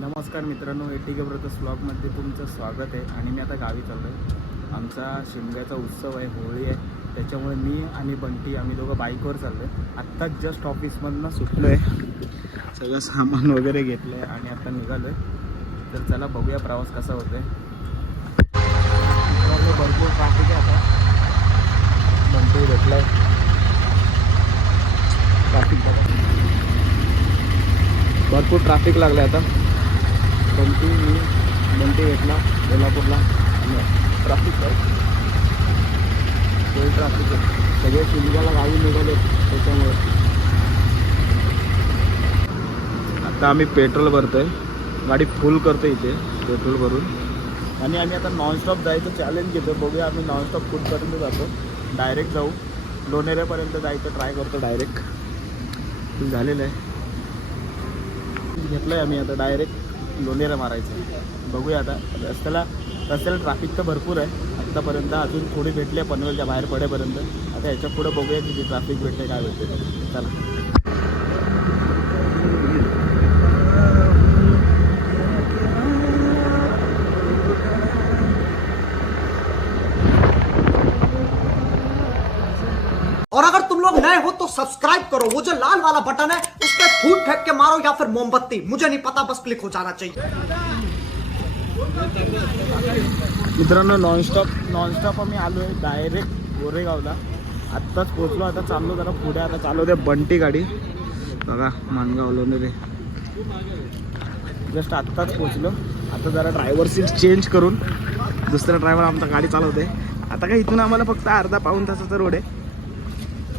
नमस्कार मित्रांनो, ATK brothers व्लॉगमध्ये तुमचं स्वागत आहे. आणि मी आता गावी चाललो आहे. आमचा शिमग्याचा उत्सव आहे, होळी आहे. त्याच्यामुळे मी आणि बंटी आम्ही दोघं बाईकवर चाललो आहे. आत्ताच जस्ट ऑफिसमधनं सुटलो आहे, सगळं सामान वगैरे घेतलं आहे आणि आता निघालो आहे. तर चला बघूया प्रवास कसा होतो आहे. भरपूर ट्रॅफिक आहे. आता बंटी भेटला आहे. ट्रॅफिक बघा, भरपूर ट्रॅफिक लागलं आहे आता. बंटी भेटला कोल्हापूरला आणि ट्रॅफिक आहे, फुल ट्रॅफिक आहे. सगळे शिमग्याला गावी निघाले त्याच्यामुळे. आता आम्ही पेट्रोल भरतोय, गाडी फुल करतो इथे पेट्रोल भरून. आणि आम्ही आता नॉनस्टॉप जायचं चॅलेंज घेतो. बघूया आम्ही नॉनस्टॉप कुठपर्यंत जातो. डायरेक्ट जाऊ, लोणेऱ्यापर्यंत जायचं ट्राय करतो. डायरेक्ट झालेलं आहे, घेतलं आहे आम्ही. आता डायरेक्ट लोणेरा मारायचं. बघूया आता. रस्त्याला ट्रॅफिक तर भरपूर आहे आत्तापर्यंत. अजून थोडी भेटली आहे पनवेलच्या बाहेर पडेपर्यंत. आता ह्याच्या पुढे बघूया किती ट्रॅफिक भेटते, काय भेटते. चला. और अगर तुम लोग नए हो तो सब्सक्राइब करो, वो जो लाल वाला बटन है उस पर फूट फेंक के मारो या फिर मोमबत्ती, मुझे नहीं पता, बस क्लिक हो जाना चाहिए. मित्रांनो, नॉनस्टॉप आम्ही आलो आहे डायरेक्ट गोरेगावला. आत्ताच पोचलो. आता चाललो जरा पुढे. आता चालू दे बंटी गाडी बघा, माणगाव लोणेरे. जस्ट आत्ताच पोचलो. आता जरा ड्रायव्हर सीट चेंज करून दुसरा ड्रायव्हर आमचा गाडी चालवते. आता काय इथून आम्हाला फक्त अर्धा पाऊण तासाचा रोड आहे.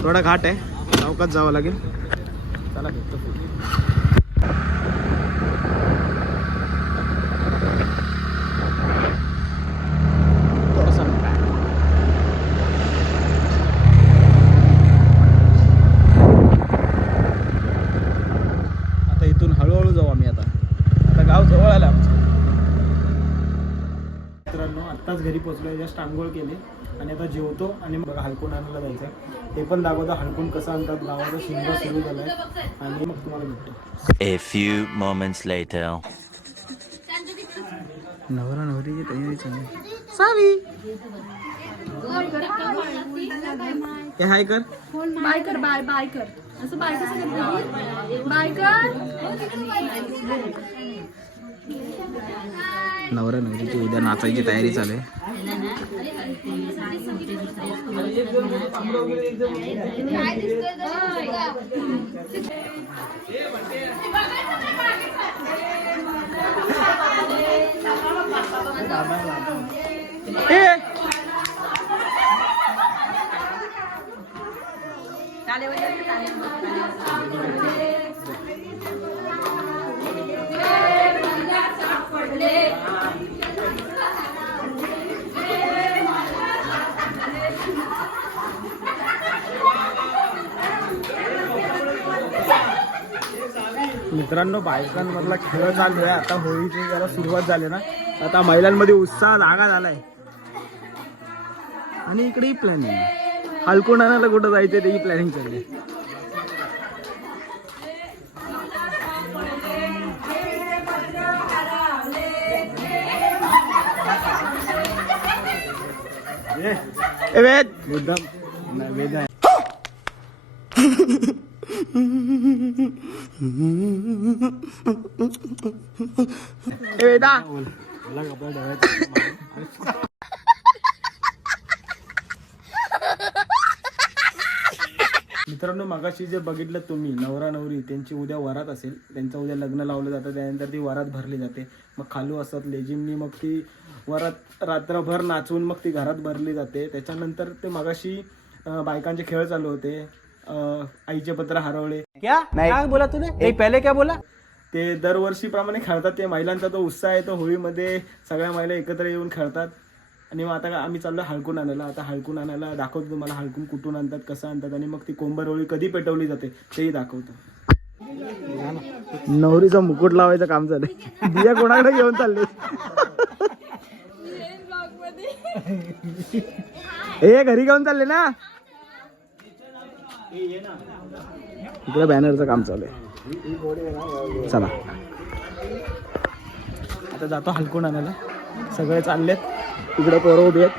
थोडा घाट आहे, चौकात जावं लागेल. चला भेटतो. आता इथून हळूहळू जाऊ आम्ही. आता गाव जवळ आलं आमचं. मित्रांनो, आत्ताच घरी पोचलो. जस्ट आंघोळ केली आणि आता जेवतो आणि मग हलकून आणायला जायचं आहे. ते पण दाखवतो हलकून कसं आणतात. गावाचा शिमगा सुरू झाला आहे आणि मग तुम्हाला भेटतो. A few moments later. नवरा नवरीची तयारी चालली. सावी हे हाय कर, बाय कर, बाय कर. असं बाय कसं बाय कर. नवरा नवरीची उद्या नाचायची तयारी चालू आहे. मित्रांनो, बायकांमधला खेळ चालू आहे. आता होळीची जरा सुरुवात झाली ना, आता महिलांमध्ये उत्साह जागा झालाय. आणि इकडेही प्लॅनिंग, हलकून आणायला कुठं जायचं तेही प्लॅनिंग चालली. वेद मुद्दाम वेद आहे. वेदा मित्रांनो, मगाशी जे बघितलं तुम्ही नवरा नवरी, त्यांची उद्या वरात असेल. त्यांचं उद्या लग्न लावलं जातं. त्यानंतर ती वरात भरली जाते. मग खालू असतात लेझिमनी, मग ती वरात रात्रभर नाचून मग ती घरात भरली जाते. त्याच्यानंतर ते मगाशी बायकांचे खेळ चालू होते. आईचे पत्र हरवले. क्या क्या बोला तूने? पहले क्या बोला? ते दरवर्षीप्रमाणे खेळतात. ते महिलांचा तो उत्साह आहे. तो होळीमध्ये सगळ्या महिला एकत्र येऊन खेळतात. आणि मग आता आम्ही चाललो हळकून आणायला. आता हळकून आणायला दाखवतो तुम्हाला, हळकून कुठून आणतात, कसं आणतात आणि मग ती कोंबर होळी कधी पेटवली जाते तेही दाखवतो. नवरीचा मुकुट लावायचं काम चाललंय. बिया कोणाकडे घेऊन चालले? हे घरी घेऊन चालले ना. इकडे बॅनरचं काम चालू आहे. चला. आता जातो हलकून आणायला. सगळे चाललेत तिकडे पोरं उभी आहेत.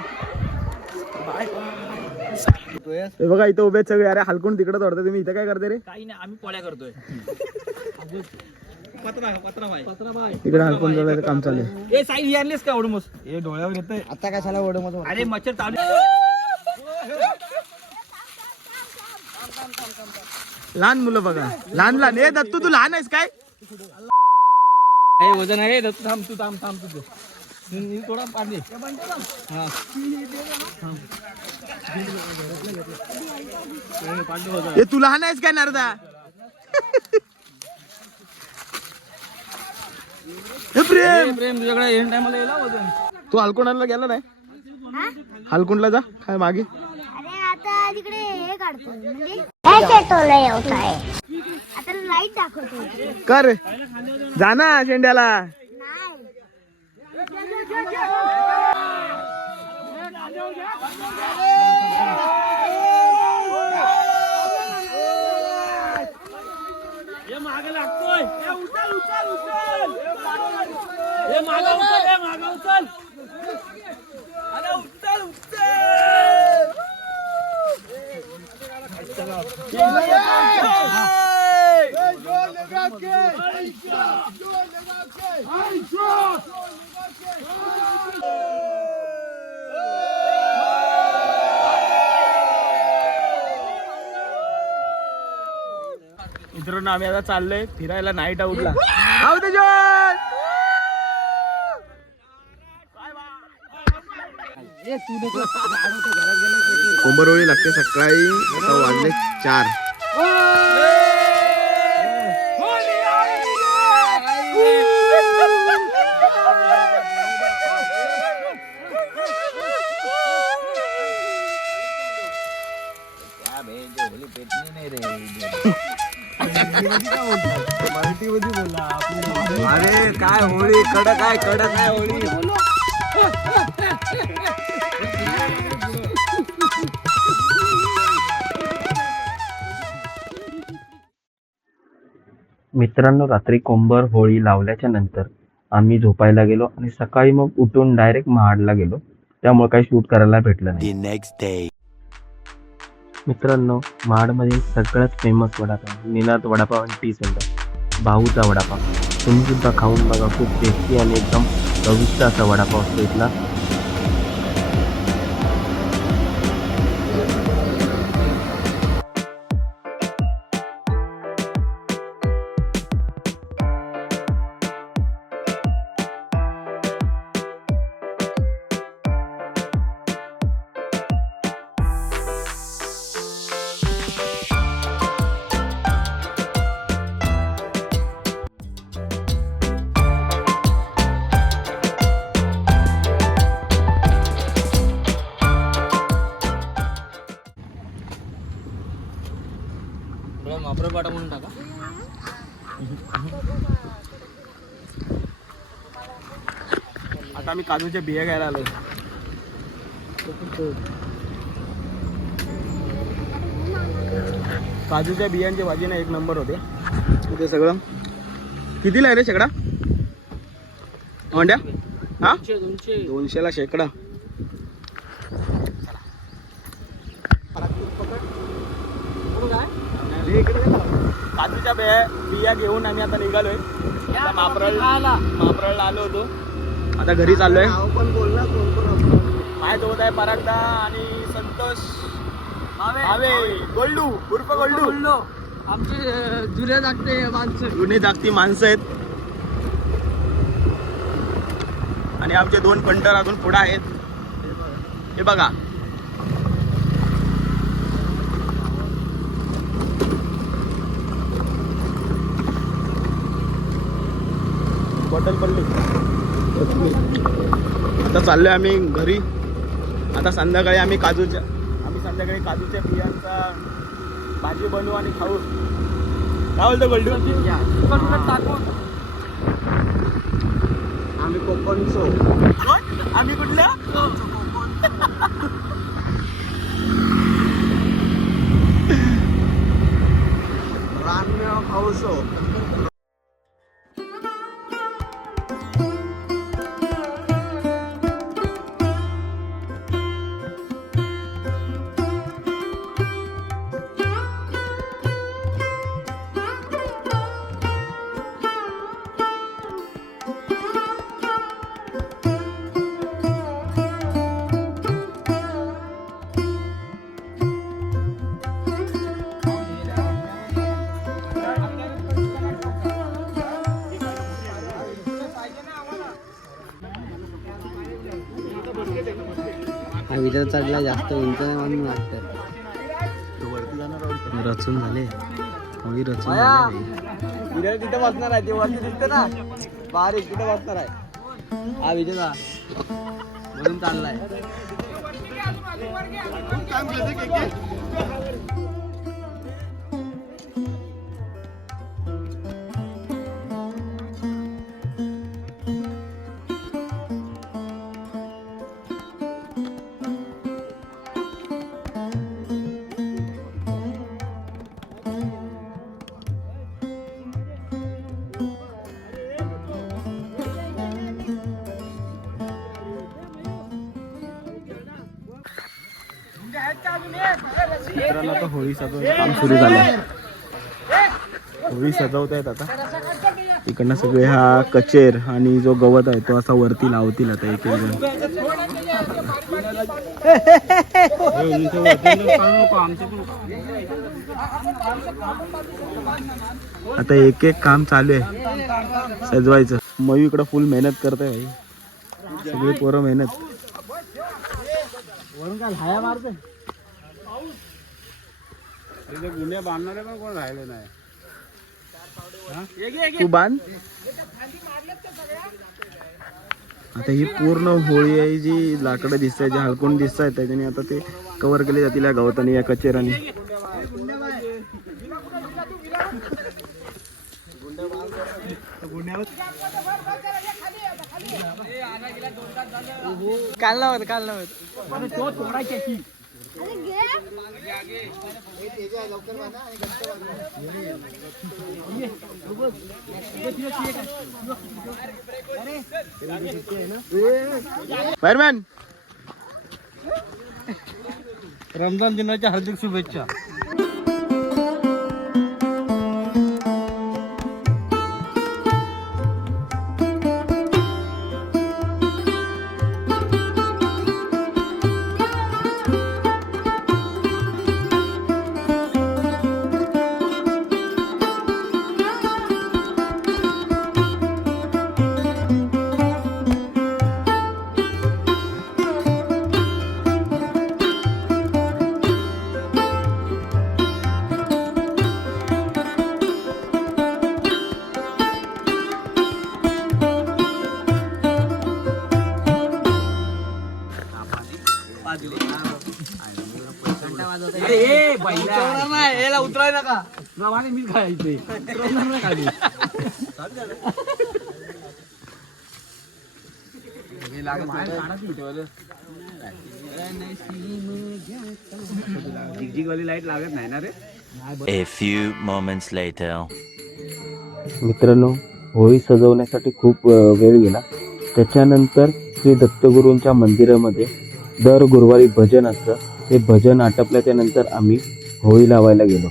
हे बघा इथं उभे आहेत सगळे. अरे हलकून तिकडे तोडता तुम्ही, इथं काय करते रे? काही नाही, आम्ही पोळ्या करतोय. तिकडे हलकून जोडायचं काम चालू आहे. ए साई आणलीस का ओढमोस? हे डोळ्यावर येतंय. आता काय झाला ओढ मग? अरे मच्छर चालू. लहान मुलं बघा, लहान लहान. ए दत्तू तू लहान आहेस काय? हे वजन आहे. थांब तू थांब थांब तू थोडा पाणी. ए तू लहान आहेस काय नारदा? ए प्रेम, प्रेम तुझ्याकडे एन टायमाला येला वजन. तू हलकुंडला गेला नाही? हलकुंडला जा काय मागे. अरे आता तिकडे हे काढतो म्हणजे आता लाईट दाखवतो. कर जा ना शेंड्याला. हे मागे लागतोय. उचल उचल उचल. हे मागे उचल. हे मागे उचल. अरे उचल उचल. मित्रांनो आम्ही आता चाललोय फिरायला नाईट आउटला. कोंबरवळी लागते सकाळी. आता वाजले 4. अरे काय होळी कडक आहे, कडक आहे होळी. मित्रांनो रात्री कोंबर होळी लावल्याच्या नंतर आम्ही झोपायला गेलो आणि सकाळी मग उठून डायरेक्ट महाडला गेलो. त्यामुळे काही शूट करायला भेटलं नाही. The next day. मित्रांनो महाडमध्ये सगळ्यात फेमस वडापाव निनाद वडापाव आणि टी सेंटर भाऊचा वडापाव. तुम्ही सुद्धा खाऊन बघा. खूप टेस्टी आणि एकदम चविष्ट असा वडापाव असतो इथला. माप्रपाटा म्हणून टाका. आता आम्ही काजूच्या बिया घ्यायला आलोय. काजूच्या बियांची भाजी ना एक नंबर होते. ते सगळं कितीला आहे रे शेकडा? अंड्या हा 200ला शेकडा. काजूच्या बिया घेऊन आम्ही आता निघालोय. माप्रळला आलो होतो. आता घरी चाललोय. माझ्यासोबत आहे परागदा आणि संतोष भावे गोल्डू उर्फ गोल्डू. आमचे जुने जागती माणसं आहेत. आणि आमचे 2 पंटर अजून पुढे आहेत. हे बघा बॉटल पडली. आता चाललोय आम्ही घरी. आता संध्याकाळी आम्ही काजूच्या बियांचा भाजी बनवू आणि खाऊ. काय बोलतो गोल्डू? आम्ही कोकणचो. आम्ही कुठल्या? रानमेवा खाऊसो. याच्यात चढला जास्त उंच नाही म्हणून वाटतं. रचून झाले होळी रचून झाले. विजय तिथे बसणार आहे, ते वरती दिसते ना बारीक, तिथे बसणार आहे. हा विजयचा म्हणून चाललाय. मित्रांनो आता होळी सजवायचं काम सुरू झालं. होळी सजवत आहेत आता. तिकडनं सगळे हा कचेर आणि जो गवत आहे तो असा वरती लावतील आता एक एक जण. आता एक एक काम चालू आहे सजवायचं. मयू इकडं फुल मेहनत करतोय भाई. सगळे पोरं मेहनत. वरून काय हाया मारते गुन्हे बांधणारे पण कोण राहिले नाही. तू बांध. आता ही पूर्ण होळी आहे जी लाकडं दिसत आहे, जे हलकून दिसत आहे त्याच्याने आता ते कव्हर केले जातील या गवताने, या कचेराने. तो तोडायची की फायरमॅन रमजान दिनाच्या हार्दिक शुभेच्छा. याला उतराय नका प्रमाणे मी खायचे खाली. जिगजिगवाली लाईट लागत नाही ना रे. A few moments later. मित्रांनो, होळी सजवण्यासाठी खूप वेळ गेला. त्याच्यानंतर श्री दत्तगुरूंच्या मंदिरामध्ये दर गुरुवारी भजन असतं. ते भजन आटपल्याच्या नंतर आम्ही होळी लावायला गेलो.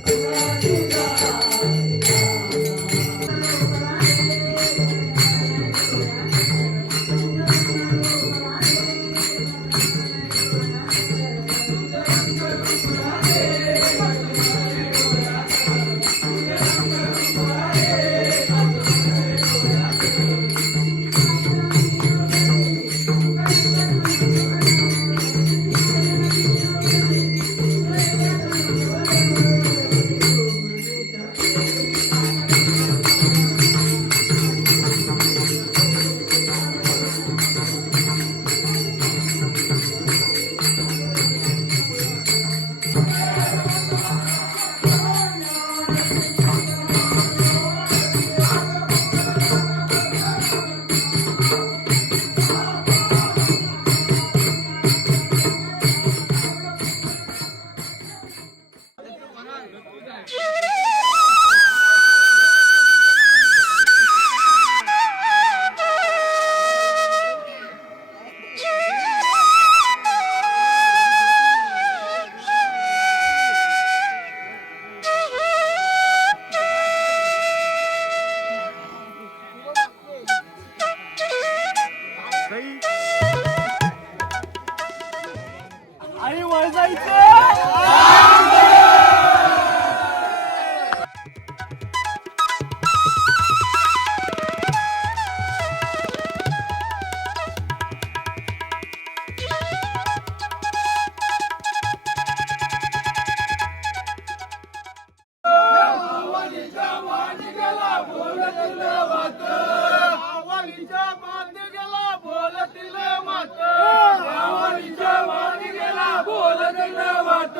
आवडीच्या मांदिकेला बोलतील मात आवडीच्या मांदिकेला बोलतील मात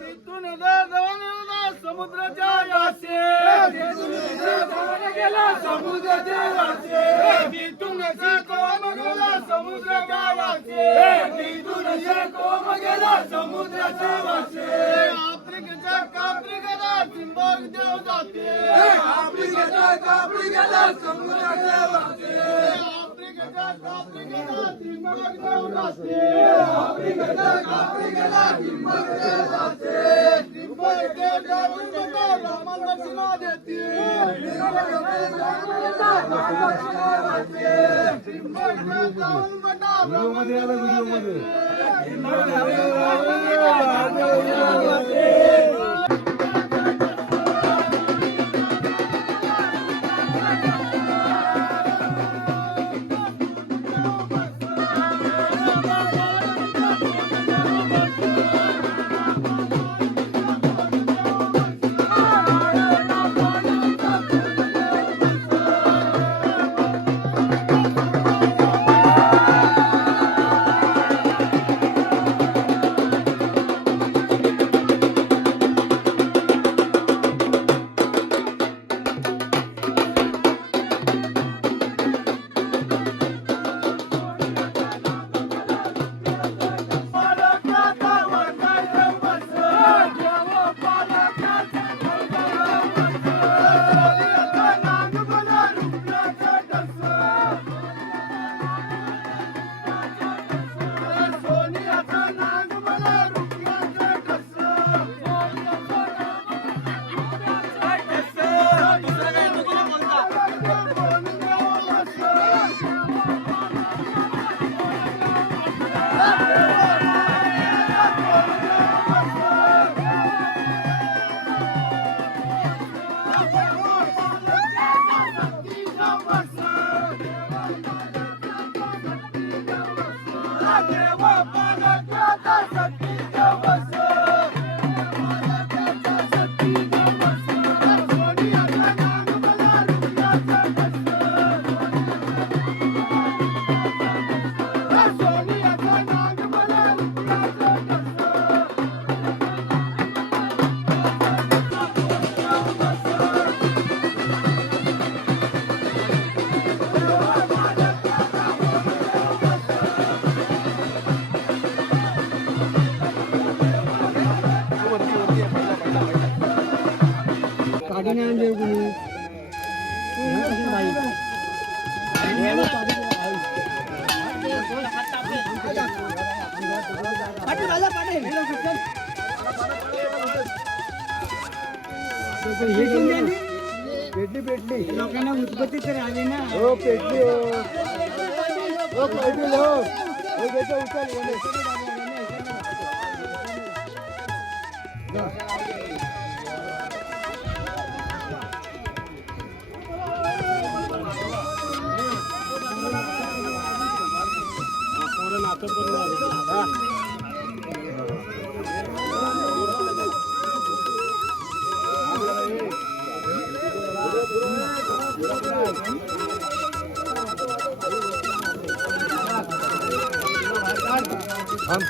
तिथून जाऊन समुद्राच्या याचे गेला समुद्राच्या याचे तिथून कोम गेला समुद्राच्या वाचे तिथून कोम गेला समुद्राच्या वाचे आफ्रिकेच्या काफ्रिकेला चिंबक देव जाते आफ्रिकेच्या काफ्रिकेला समुद्राच्या वाचे आफ्रिकेच्या काफ्रिकेला चिंबक देव जाते आफ्रिकेच्या काफ्रिकेला चिंबक देव जाते चिंबक देव जाऊन रामा दक्षिणा देते चिंबक देव जाऊन व्हिडिओ मध्ये पेटली लोकांना उद्बत्ती तरी आली ना हो पेटली हो पेटली हो उचल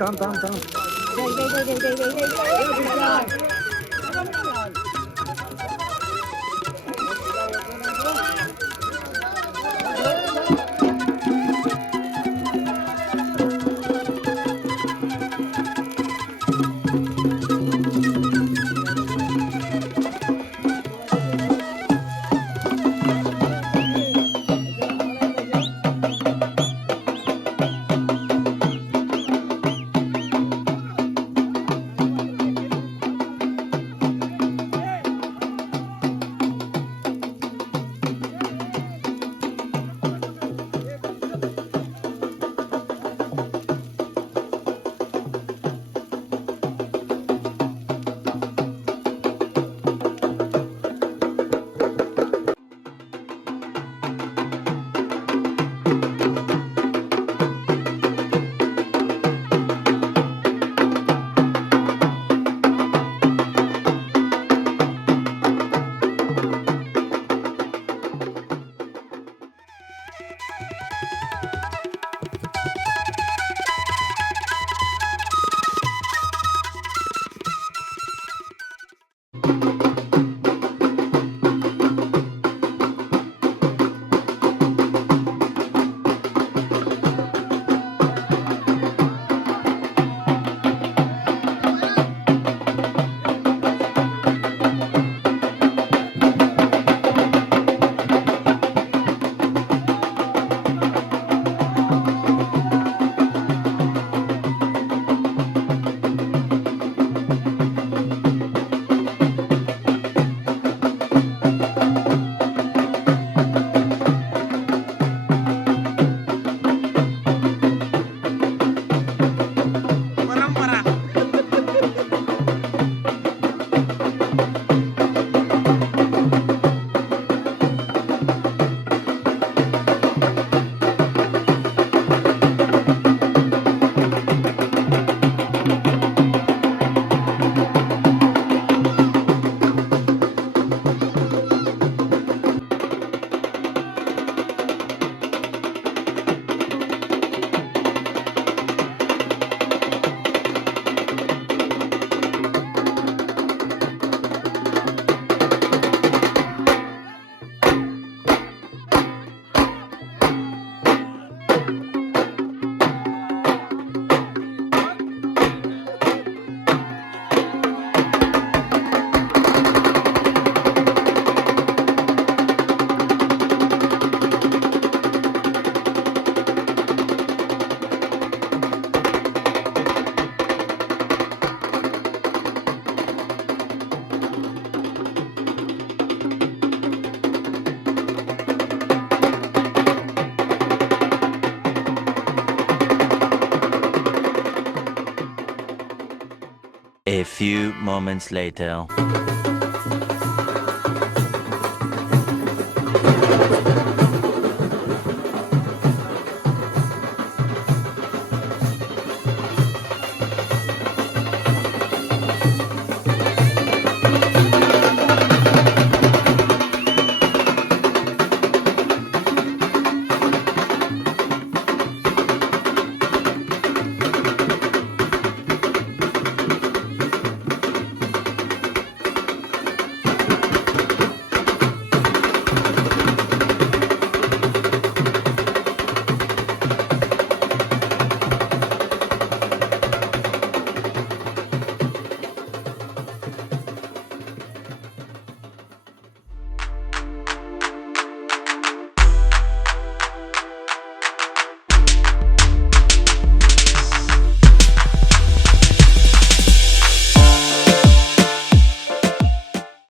थांब A few moments later.